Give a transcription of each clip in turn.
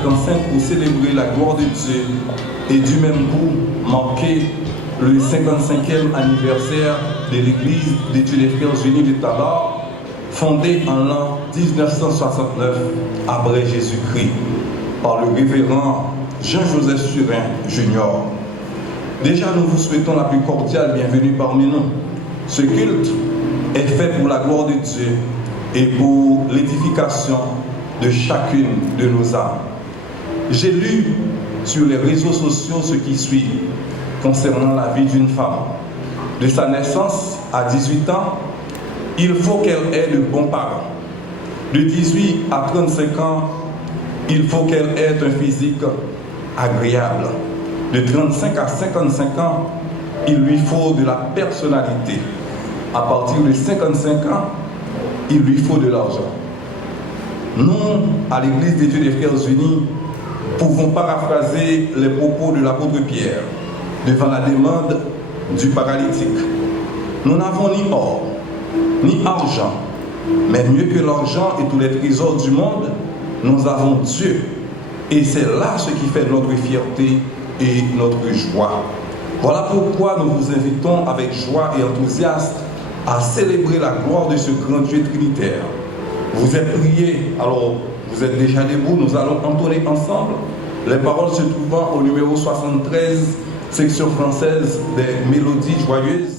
1955 pour célébrer la gloire de Dieu et du même coup marquer le 55e anniversaire de l'église des Dieu des Frères Unis de Tabar, fondée en l'an 1969 après Jésus-Christ par le révérend Jean-Joseph Surin Junior. Déjà, nous vous souhaitons la plus cordiale bienvenue parmi nous. Ce culte est fait pour la gloire de Dieu et pour l'édification de chacune de nos âmes. J'ai lu sur les réseaux sociaux ce qui suit concernant la vie d'une femme. De sa naissance à 18 ans, il faut qu'elle ait de bons parents. De 18 à 35 ans, il faut qu'elle ait un physique agréable. De 35 à 55 ans, il lui faut de la personnalité. À partir de 55 ans, il lui faut de l'argent. Nous, à l'Église des Dieux des Frères Unis, pouvons paraphraser les propos de l'apôtre Pierre devant la demande du paralytique. Nous n'avons ni or, ni argent, mais mieux que l'argent et tous les trésors du monde, nous avons Dieu. Et c'est là ce qui fait notre fierté et notre joie. Voilà pourquoi nous vous invitons avec joie et enthousiasme à célébrer la gloire de ce grand Dieu trinitaire. Vous êtes priés, alors vous êtes déjà debout, nous allons entonner ensemble les paroles se trouvant au numéro 73, section française des mélodies joyeuses.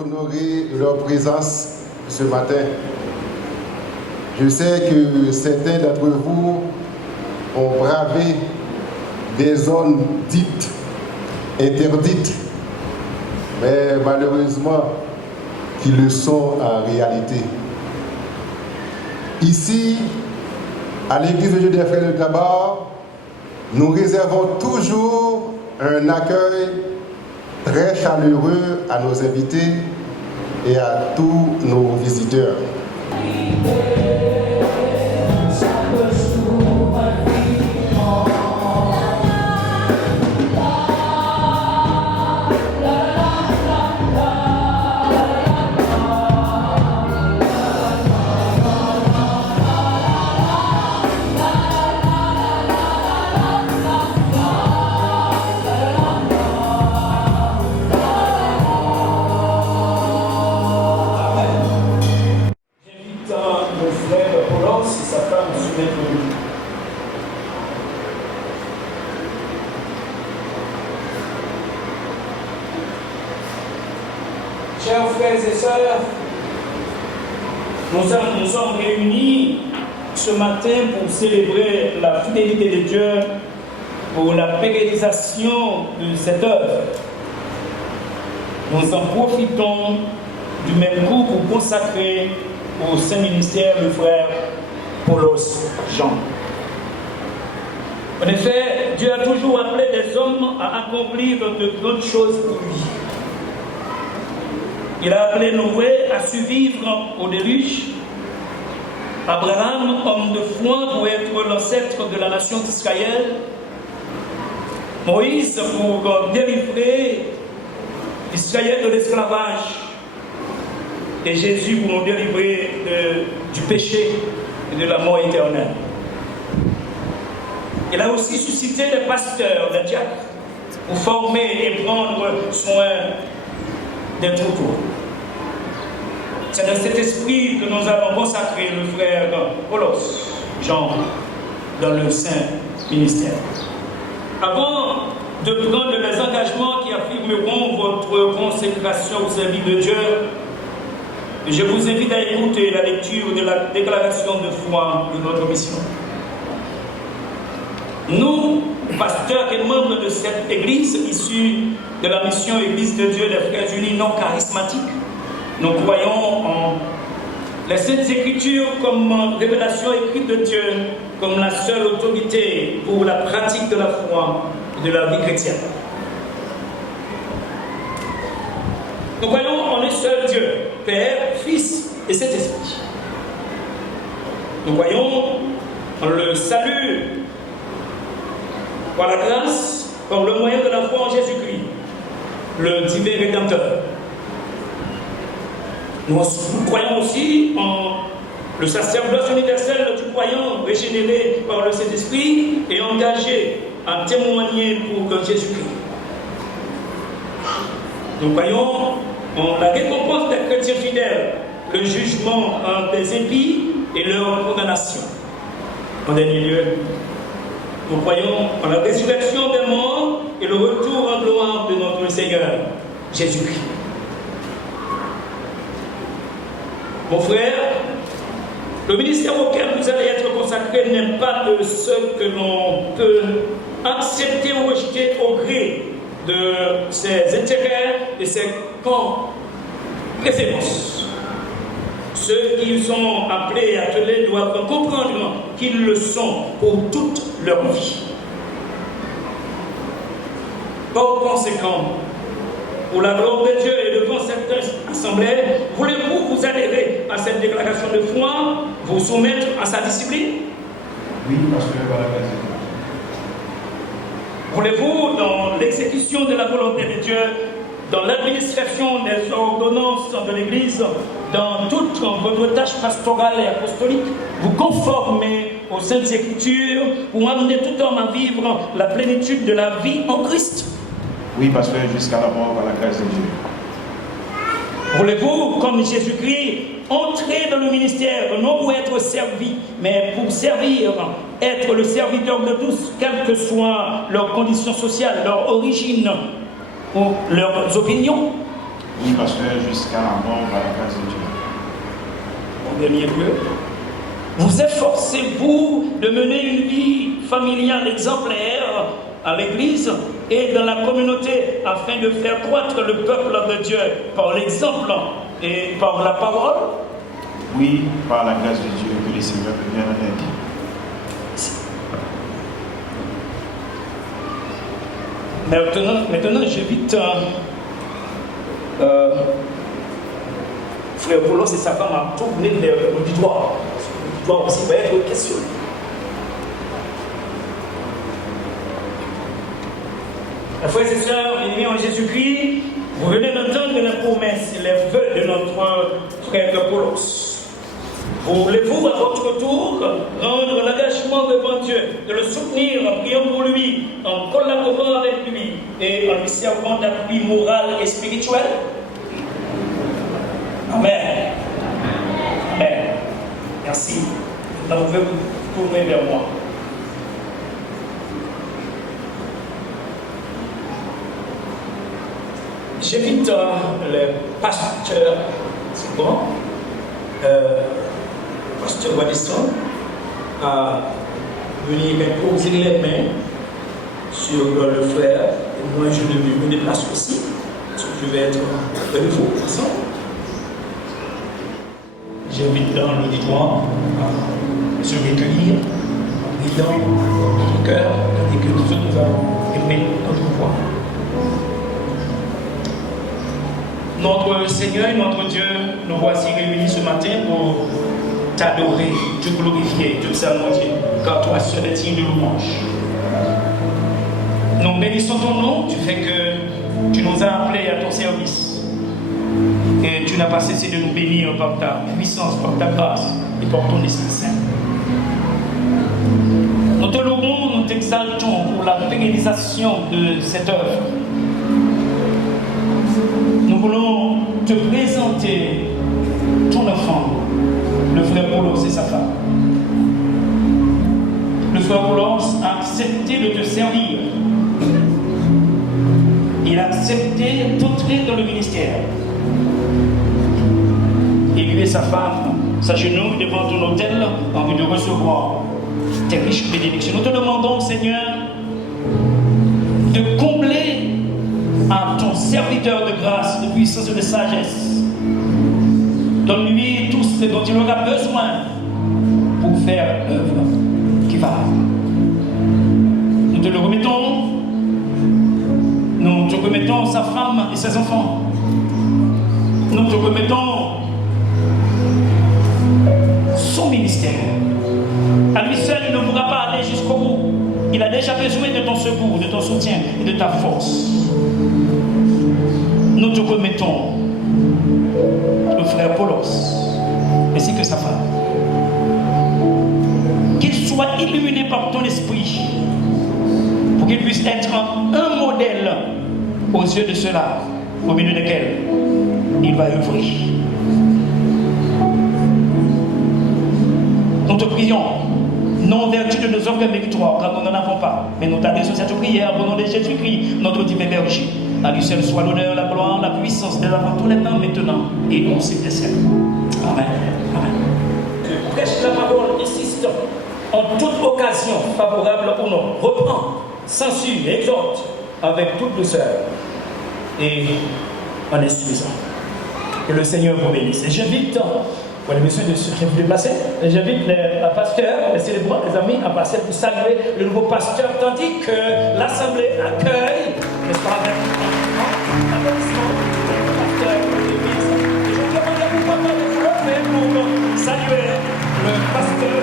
Honoré de leur présence ce matin. Je sais que certains d'entre vous ont bravé des zones dites interdites, mais malheureusement qui le sont en réalité. Ici, à l'église de Dieu des Frères de Tabar, nous réservons toujours un accueil très chaleureux à nos invités et à tous nos visiteurs. Chers frères et sœurs, nous sommes réunis ce matin pour célébrer la fidélité de Dieu pour la pérennisation de cette œuvre. Nous en profitons du même coup pour consacrer au Saint-Ministère le frère Paulos Jean. En effet, Dieu a toujours appelé des hommes à accomplir de grandes choses pour lui. Il a appelé Noé à survivre au déluge, Abraham, homme de foi, pour être l'ancêtre de la nation d'Israël, Moïse pour délivrer Israël de l'esclavage, et Jésus pour nous délivrer du péché et de la mort éternelle. Il a aussi suscité des pasteurs, des diacres, pour former et prendre soin des troupeaux. C'est dans cet esprit que nous allons consacrer le frère Paulos. gens dans le saint ministère. Avant de prendre les engagements qui affirmeront votre consécration au service de Dieu, je vous invite à écouter la lecture de la déclaration de foi de notre mission. Nous, pasteurs et membres de cette église issue de la mission Église de Dieu des Frères Unis non charismatiques, nous croyons en les Saintes Écritures comme révélation écrite de Dieu, comme la seule autorité pour la pratique de la foi et de la vie chrétienne. Nous croyons en un seul Dieu, Père, Fils et Saint-Esprit. Nous croyons en le salut par la grâce, par le moyen de la foi en Jésus-Christ, le divin Rédempteur. Nous croyons aussi en le sacerdoce universel du croyant régénéré par le Saint-Esprit et engagé à témoigner pour Jésus-Christ. Nous croyons en la récompense des chrétiens fidèles, le jugement des impies et leur condamnation. En dernier lieu, nous croyons en la résurrection des morts et le retour en gloire de notre Seigneur, Jésus-Christ. Mon frère, le ministère auquel vous allez être consacré n'est pas de ce que l'on peut accepter ou rejeter au gré de ses intérêts et ses préférences. Ceux qui sont appelés et attelés doivent comprendre qu'ils le sont pour toute leur vie. Par conséquent, pour la gloire de Dieu et devant cette assemblée, voulez-vous vous adhérer à cette déclaration de foi, vous soumettre à sa discipline? Oui, parce que par la grâce de Dieu. Voulez-vous, dans l'exécution de la volonté de Dieu, dans l'administration des ordonnances de l'Église, dans toute votre tâche pastorale et apostolique, vous conformer aux Saintes Écritures pour amener tout homme à vivre la plénitude de la vie en Christ? Oui, parce que jusqu'à la mort, par la grâce de Dieu. Voulez-vous, comme Jésus-Christ, entrer dans le ministère, non pour être servi, mais pour servir, être le serviteur de tous, quelles que soient leurs conditions sociales, leur origine ou leurs opinions? Oui, parce que jusqu'à la mort, par la grâce de Dieu. En dernier lieu, vous efforcez-vous de mener une vie familiale exemplaire à l'Église et dans la communauté afin de faire croître le peuple de Dieu par l'exemple et par la parole? Oui, par la grâce de Dieu, que les Seigneurs me viennent en aide. Maintenant j'invite Frère Paulos et sa femme à tourner vers l'auditoire. L'auditoire aussi va être questionné. Frères et sœurs, bien-aimés en Jésus-Christ, vous venez d'entendre la promesse et les vœux de notre frère Paulos. Voulez-vous à votre tour rendre l'engagement devant Dieu, de le soutenir en priant pour lui, en collaborant avec lui et en lui servant d'appui moral et spirituel? Amen. Amen. Merci. Maintenant, vous pouvez vous tourner vers moi. J'invite les pasteurs, c'est bon, pasteur Wadisson, à venir poser les mains sur le frère. Et moi, je me déplace aussi, parce que je vais être près de vous, ensemble. J'invite dans l'auditoire à se recueillir, en priant notre cœur, et que nous autres nous allons aimer notre foi. Notre Seigneur et notre Dieu, nous voici réunis ce matin pour t'adorer, te glorifier, te salmodier, car toi seul es digne de louange. Nous bénissons ton nom du fait que tu nous as appelés à ton service. Et tu n'as pas cessé de nous bénir par ta puissance, par ta grâce et par ton Esprit Saint. Nous te louons, nous t'exaltons pour la pérennisation de cette œuvre. Nous voulons te présenter ton enfant, le frère Paulos et sa femme. frère Paulos a accepté de te servir. Il a accepté d'entrer dans le ministère. Et lui et sa femme s'agenouillent devant ton autel en vue de recevoir tes riches bénédictions. Nous te demandons, Seigneur, de combler à ton serviteur de grâce, de puissance et de sagesse. Donne-lui tout ce dont il aura besoin pour faire l'œuvre qui va. Nous te le remettons. Nous te remettons sa femme et ses enfants. Nous te remettons son ministère. À lui seul, il ne pourra pas aller jusqu'au bout. Il a déjà besoin de ton secours, de ton soutien et de ta force. Nous te remettons le frère Paulos, ainsi que sa femme. Qu'il soit illuminé par ton esprit, pour qu'il puisse être un modèle aux yeux de ceux-là, au milieu desquels il va œuvrer. Nous te prions, non en vertu de nos orgues méritoires, car nous n'en avons pas, mais nous t'adressons cette prière au nom de Jésus-Christ, notre divin berger. À lui seul soit l'honneur, la gloire, la puissance de l'avant tous les temps, maintenant et au siècle des siècles. Amen. Amen. Que prêche la parole, insiste, en toute occasion, favorable ou non, reprend, censure, exhorte, avec toute douceur et en instruisant. Que le Seigneur vous bénisse. Et j'invite, pour les messieurs de se déplacer, j'invite les pasteurs, les célébrants, les amis à passer pour saluer le nouveau pasteur, tandis que l'Assemblée accueille, n'est-ce pas, avec un applaudissement le pasteur de l'église. Et je vous demande à vous pas de lever pour saluer le pasteur,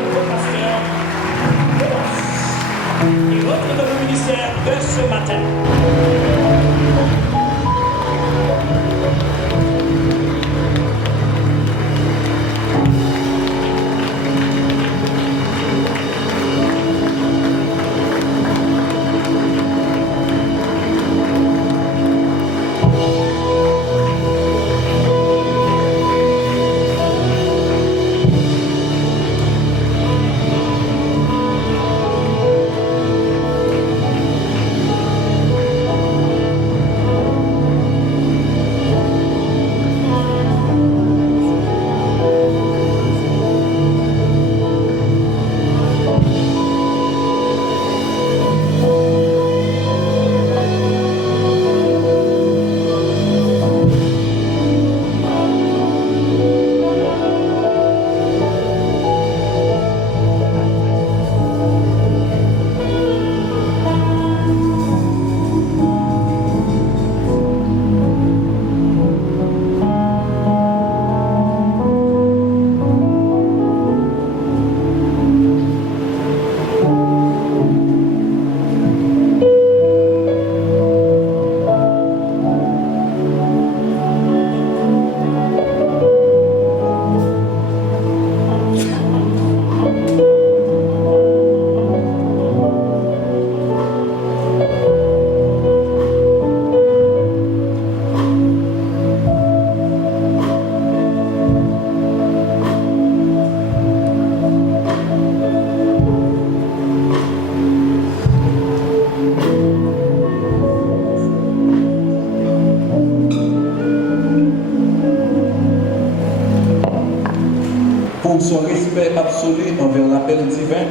il rentre dans le ministère de ce matin. Pour son respect absolu envers l'appel divin,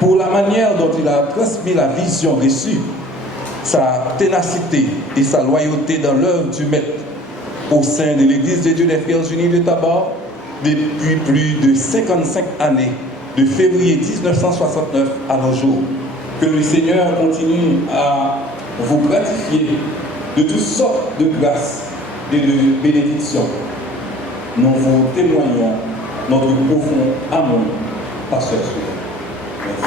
pour la manière dont il a transmis la vision reçue, sa ténacité et sa loyauté dans l'œuvre du Maître au sein de l'Église de Dieu des Frères Unis de Tabar depuis plus de 55 années, de février 1969 à nos jours. Que le Seigneur continue à vous gratifier de toutes sortes de grâces et de bénédictions. Nous vous témoignons notre profond amour, Pasteur Soulet. Merci.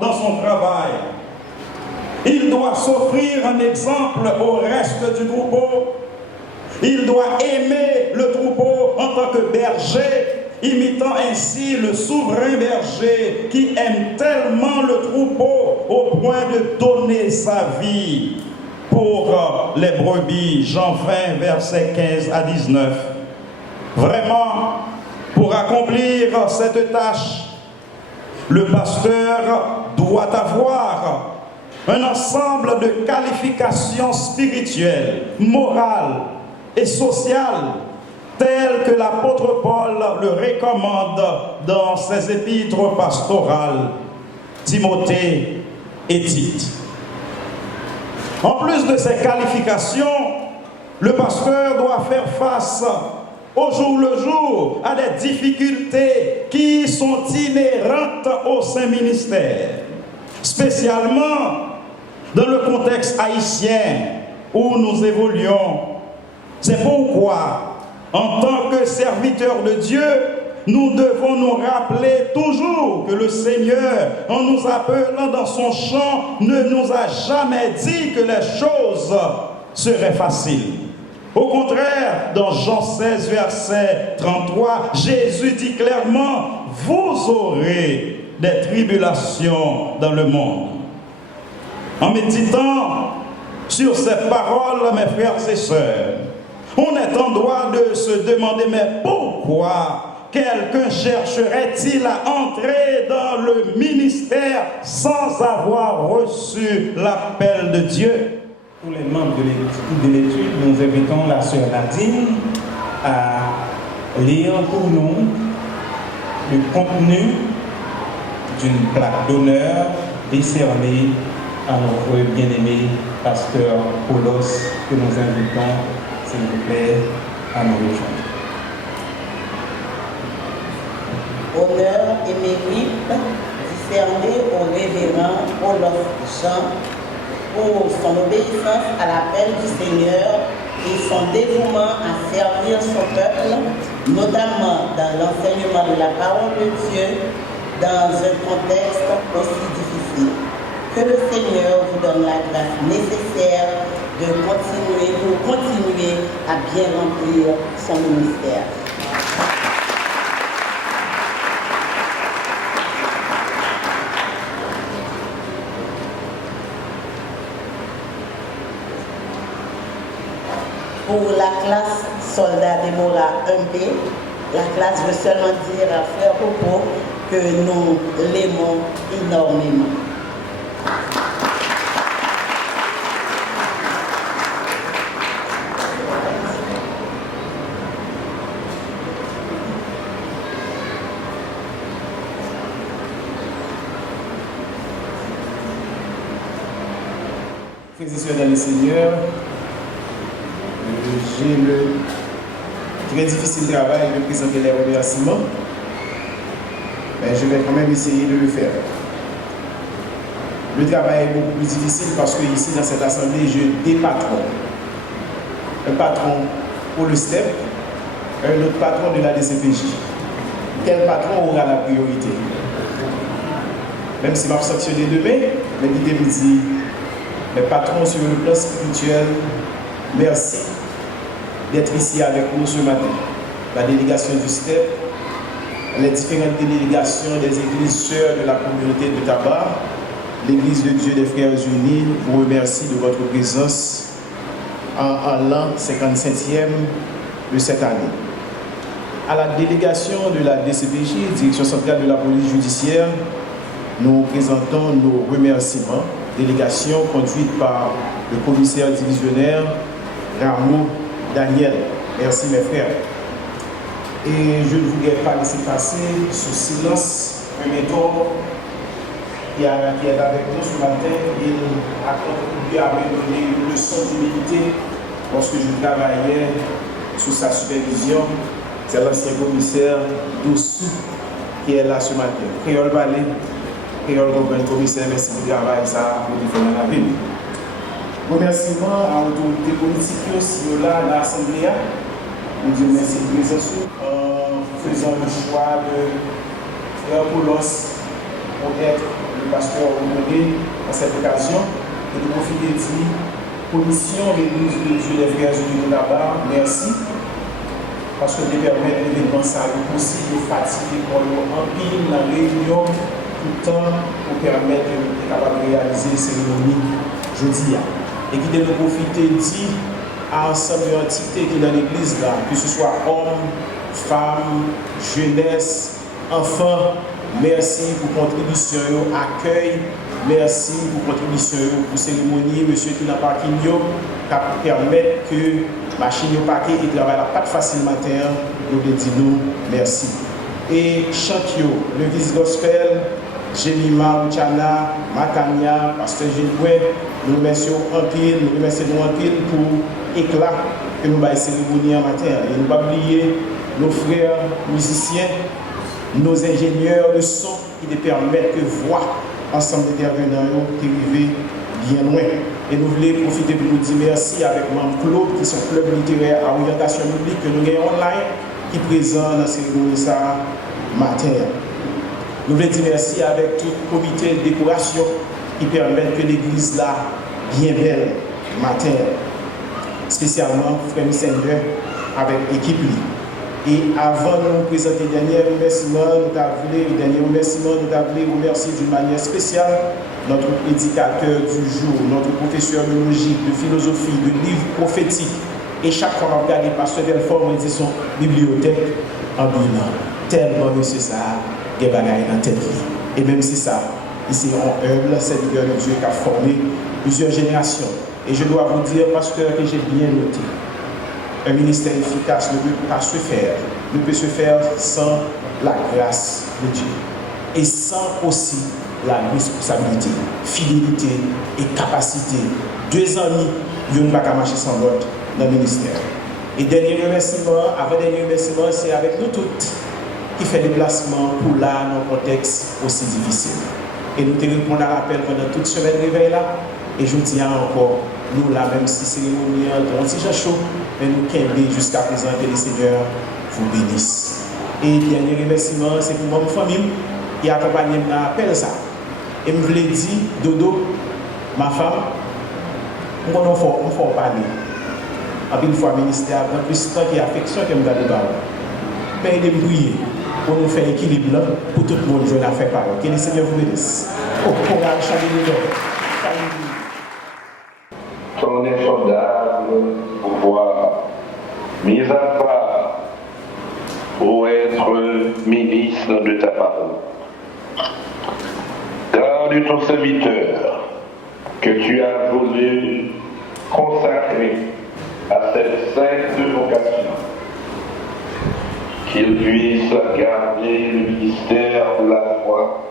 dans son travail. Il doit s'offrir un exemple au reste du troupeau. Il doit aimer le troupeau en tant que berger, imitant ainsi le souverain berger qui aime tellement le troupeau au point de donner sa vie pour les brebis. Jean 20, versets 15 à 19. Vraiment, pour accomplir cette tâche, le pasteur doit avoir un ensemble de qualifications spirituelles, morales et sociales, telles que l'apôtre Paul le recommande dans ses épîtres pastorales, Timothée et Tite. En plus de ces qualifications, le pasteur doit faire face au jour le jour à des difficultés qui sont inhérentes au Saint-Ministère, spécialement dans le contexte haïtien où nous évoluons. C'est pourquoi, en tant que serviteurs de Dieu, nous devons nous rappeler toujours que le Seigneur, en nous appelant dans son champ, ne nous a jamais dit que les choses seraient faciles. Au contraire, dans Jean 16, verset 33, Jésus dit clairement, « Vous aurez des tribulations dans le monde. » En méditant sur ces paroles, mes frères et sœurs, on est en droit de se demander, mais pourquoi quelqu'un chercherait-il à entrer dans le ministère sans avoir reçu l'appel de Dieu? Pour les membres de l'étude, nous invitons la sœur Nadine à lire pour nous le contenu d'une plaque d'honneur décernée à notre bien-aimé pasteur Paulos, que nous invitons, s'il vous plaît, à nous rejoindre. Honneur et mérite discerné au révérend Paulos Jean pour son obéissance à l'appel du Seigneur et son dévouement à servir son peuple, notamment dans l'enseignement de la parole de Dieu dans un contexte aussi difficile. Que le Seigneur vous donne la grâce nécessaire pour continuer à bien remplir son ministère. Pour la classe soldat Déborah 1B, la classe veut seulement dire à Frère Popo que nous l'aimons énormément. Frères et sœurs dans le Seigneur, j'ai le très difficile travail de présenter les remerciements, mais je vais quand même essayer de le faire. Le travail est beaucoup plus difficile parce que ici, dans cette assemblée, j'ai des patrons. Un patron pour le STEP, un autre patron de la DCPJ. Quel patron aura la priorité? Même si je vais sanctionner demain, mais l'idée me dit, les patrons sur le plan spirituel, merci d'être ici avec nous ce matin. La délégation du STEP, les différentes délégations des églises sœurs de la communauté de Tabar, l'Église de Dieu des Frères Unis vous remercie de votre présence en l'an 55e de cette année. À la délégation de la DCPJ, Direction centrale de la police judiciaire, nous présentons nos remerciements. Délégation conduite par le commissaire divisionnaire Rameau Daniel. Merci mes frères. Et je ne voudrais pas laisser passer ce silence, un mentor qui est avec nous ce matin. Il a contribué à me donner une leçon d'humilité lorsque je travaillais sous sa supervision. C'est l'ancien commissaire Dossou qui est là ce matin. Créole Vallée, Créole Robin, commissaire, merci pour le travail ça pour défendre la ville. Remerciement à l'autorité politique aussi là à l'Assemblée. Nous disons merci de présence en faisant le choix de Frère Paulos pour être le pasteur honoré à cette occasion et de profiter de commission l'Église de Dieu des Frères Unis de là-bas. Merci. Parce que nous permet l'événement ça aussi de fatiguer pour nous en pile dans la réunion tout le temps pour permettre de capable de réaliser la cérémonie jeudi. Et qui de nous profiter dit à ensemble d'entités qui dans l'église là, que ce soit hommes, femmes, jeunesse, enfants, merci pour contribution, accueil, merci pour contribution pour cérémonie, monsieur qui n'a pas qui permettre que machine au paquet et travail pas facilement terre, nous le disons merci. Et chantio, le vice gospel, Jemima, Uchana, Matania, Pasteur Gilbouet, nous remercions en pile, nous remercions en pile pour l'éclat que nous avons cérémonie en matin. Et nous ne pas oublier nos frères musiciens, nos ingénieurs de son qui nous permettent de voir ensemble d'intervenants qui arrivent bien loin. Et nous voulons profiter pour nous dire merci avec Mme Claude, qui sont club littéraire à orientation publique que nous avons online, qui est présent dans la cérémonie ça matin. Nous voulons dire merci avec tout le comité de décoration qui permet que l'église là bien belle matin. Spécialement Frère Sender avec l'équipe. Et avant de nous présenter le dernier remerciement, nous avons remercier d'une manière spéciale notre éducateur du jour, notre professeur de logique, de philosophie, de livres prophétiques. Et chaque fois qu'on regarde les pasteurs Delphore, on dit son bibliothèque en bilan. Tellement monsieur ça, il y a des dans la tête. Et même si ça, ici en humble, serviteur de Dieu qui a formé plusieurs générations. Et je dois vous dire, pasteur, que j'ai bien noté. Un ministère efficace ne peut pas se faire, ne peut se faire sans la grâce de Dieu et sans aussi la responsabilité, fidélité et capacité. 2 amis, ils ne peuvent pas marcher sans l'autre dans le ministère. Et dernier remerciement, avant-dernier remerciement, c'est avec nous toutes qui fait des placements pour là, dans un contexte aussi difficile. Et nous te répondons à l'appel pendant toute semaine réveil là. Et je dis encore, nous là, même si cérémonie est un petit chaud, mais nous qui jusqu'à présent que le Seigneur vous bénisse. Et dernier remerciement, c'est pour ma famille qui accompagne dans l'appel ça. Et je voulais dire, Dodo, ma femme, on faut parler. Une fois ministère, dans plus de temps qui affection que nous avons parlé. Mais il est brillé pour nous faire équilibre pour tout le monde jouer à faire parole. Que le Seigneur vous bénisse. Au courage, chaque ton infondable pouvoir mis à part pour être ministre de ta parole. Garde ton serviteur que tu as voulu consacrer à cette sainte vocation, qu'il puisse garder le mystère de la foi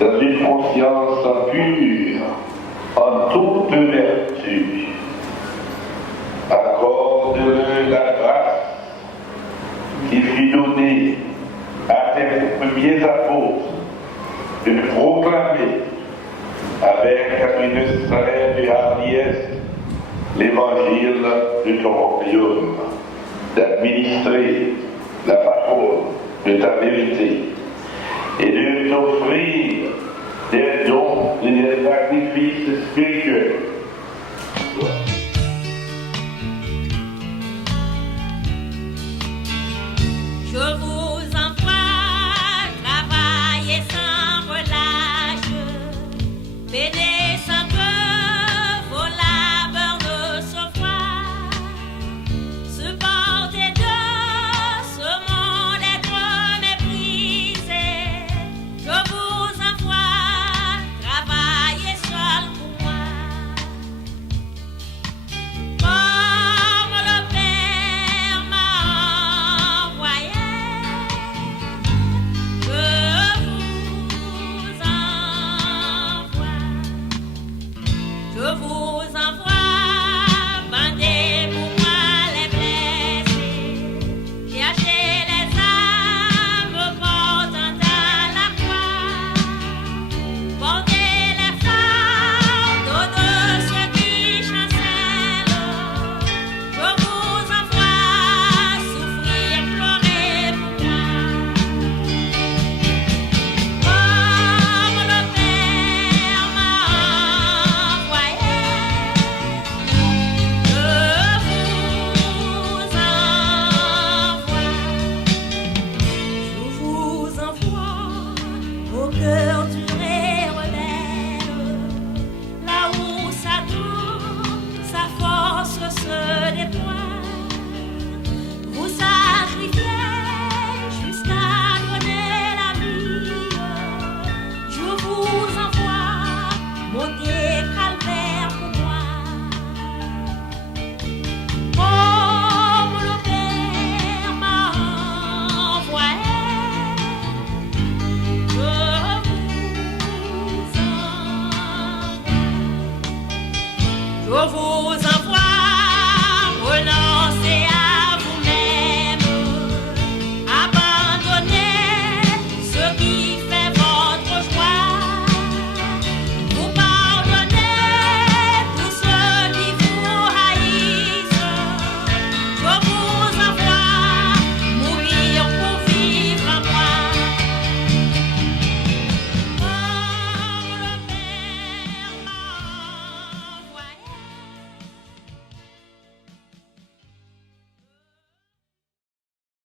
dans une conscience pure, en toute vertu. Accorde-le la grâce qui fut donnée à tes premiers apôtres de proclamer avec une saine hardiesse l'évangile de ton royaume, d'administrer la parole de ta vérité et de t'offrir des dons et des sacrifices spirituels